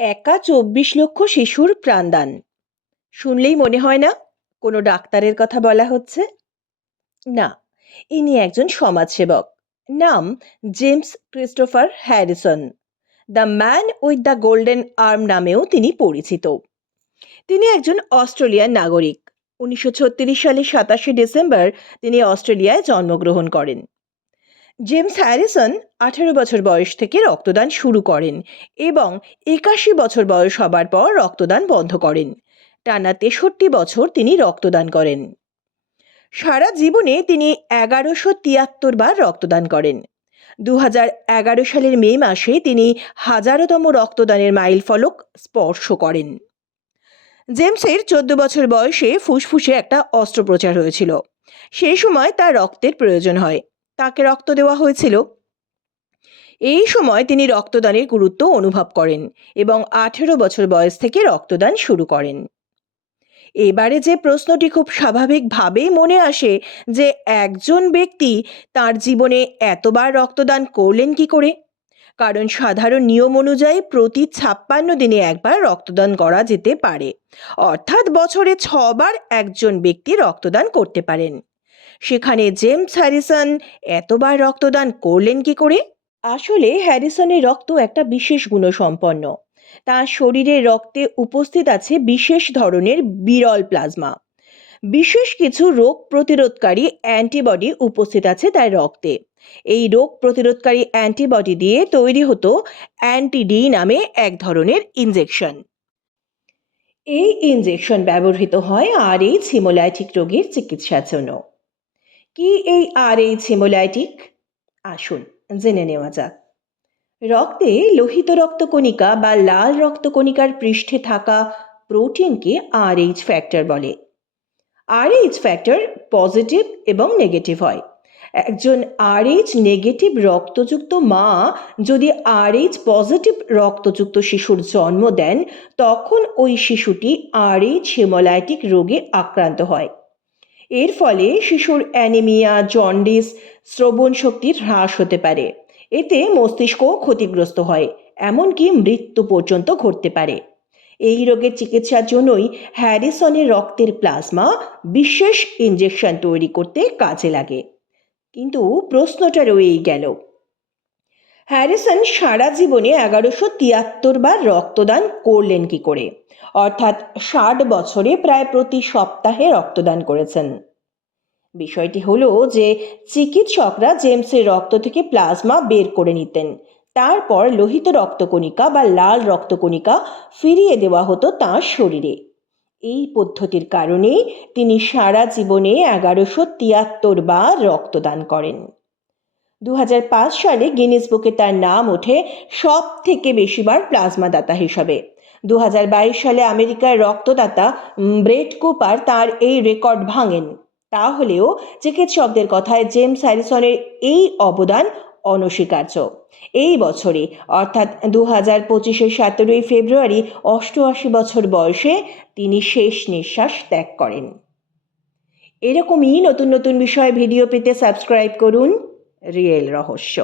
একা চব্বিশ লক্ষ শিশুর প্রাণদান। শুনলেই মনে হয় না কোনো ডাক্তারের কথা বলা হচ্ছে? না, ইনি একজন সমাজসেবক। নাম James Christopher Harrison. The man with the golden arm নামেও তিনি পরিচিত। তিনি একজন অস্ট্রেলিয়ান নাগরিক। উনিশশো সালের সাতাশে ডিসেম্বর তিনি অস্ট্রেলিয়ায় জন্মগ্রহণ করেন। জেমস হ্যারিসন আঠারো বছর বয়স থেকে রক্তদান শুরু করেন এবং একাশি বছর বয়স হবার পর রক্তদান বন্ধ করেন। টানা তেষট্টি বছর তিনি রক্তদান করেন। সারা জীবনে তিনি এগারোশো তিয়াত্তর বার রক্তদান করেন। দু এগারো সালের মে মাসে তিনি হাজারোতম রক্তদানের মাইল ফলক স্পর্শ করেন। জেমসের চোদ্দ বছর বয়সে ফুসফুসে একটা অস্ত্রোপচার হয়েছিল। সেই সময় তার রক্তের প্রয়োজন হয়। তাকে রক্ত দেওয়া হয়েছিল। এই সময় তিনি রক্তদানের গুরুত্ব অনুভব করেন এবং আঠেরো বছর বয়স থেকে রক্তদান শুরু করেন। এবারে যে প্রশ্নটি খুব স্বাভাবিকভাবেই মনে আসে যে একজন ব্যক্তি তার জীবনে এতবার রক্তদান করলেন কি করে? কারণ সাধারণ নিয়ম অনুযায়ী প্রতি ছাপ্পান্ন দিনে একবার রক্তদান করা যেতে পারে। অর্থাৎ বছরে ছবার একজন ব্যক্তি রক্তদান করতে পারেন। সেখানে জেমস হ্যারিসন এতবার রক্তদান করলেন কি করে? আসলে হ্যারিসনের রক্ত একটা বিশেষ গুণসম্পন্ন। তার শরীরের রক্তে উপস্থিত আছে বিশেষ ধরনের বিরল প্লাজমা। বিশেষ কিছু রোগ প্রতিরোধকারী অ্যান্টিবডি উপস্থিত আছে তার রক্তে। এই রোগ প্রতিরোধকারী অ্যান্টিবডি দিয়ে তৈরি হতো অ্যান্টিডি নামে এক ধরনের ইনজেকশন। এই ইনজেকশন ব্যবহৃত হয় আর এই হিমোলাইটিক রোগের চিকিৎসার জন্য। কি এই আর এই হিমোলাইটিক? আসুন জেনে নেওয়া যাক। রক্তে লোহিত রক্তকণিকা বা লাল রক্তকণিকার পৃষ্ঠে থাকা প্রোটিনকে আর এইচ ফ্যাক্টর বলে। আর এইচ ফ্যাক্টর পজিটিভ এবং নেগেটিভ হয়। একজন আরএইচ নেগেটিভ রক্তযুক্ত মা যদি আরএইচ পজিটিভ রক্তযুক্ত শিশুর জন্ম দেন, তখন ওই শিশুটি আরএইচ হেমোলাইটিক রোগে আক্রান্ত হয়। এর ফলে শিশুর অ্যানিমিয়া, জন্ডিস, শ্রবণ শক্তির হ্রাস হতে পারে। এতে মস্তিষ্ক ক্ষতিগ্রস্ত হয়, এমনকি মৃত্যু পর্যন্ত ঘটতে পারে। এই রোগের চিকিৎসার জন্যই হ্যারিসনের রক্তের প্লাজমা বিশেষ ইঞ্জেকশন তৈরি করতে কাজে লাগে। কিন্তু প্রশ্নটা রয়েই গেল হ্যারিসন সারা জীবনে এগারোশো তিয়াত্তর বার রক্তদান করলেন কি করে? অর্থাৎ ষাট বছরে প্রায় প্রতি সপ্তাহে রক্তদান করেছেন। বিষয়টি হলো যে চিকিৎসকরা জেমসের রক্ত থেকে প্লাজমা বের করে নিতেন। তারপর লোহিত রক্তকণিকা বা লাল রক্তকণিকা ফিরিয়ে দেওয়া হতো তাঁর শরীরে। এই পদ্ধতির কারণে তিনি সারা জীবনে এগারোশো তিয়াত্তর বার রক্তদান করেন। দু হাজার পাঁচ সালে গিনিস বুকে তার নাম ওঠে সব থেকে বেশিবার প্লাজমা দাতা হিসাবে। দু হাজার বাইশ সালে আমেরিকার রক্তদাতা ব্রেট কুপার তার এই রেকর্ড ভাঙেন। তাহলেও চিকিৎসকদের কথায় জেমস হ্যারিসনের এই অবদান অনস্বীকার্য। এই বছরে, অর্থাৎ দু হাজার পঁচিশের সতেরোই ফেব্রুয়ারি, অষ্টআশি বছর বয়সে তিনি শেষ নিঃশ্বাস ত্যাগ করেন। এরকমই নতুন নতুন বিষয়ে ভিডিও পেতে সাবস্ক্রাইব করুন। রিয়েল রহস্য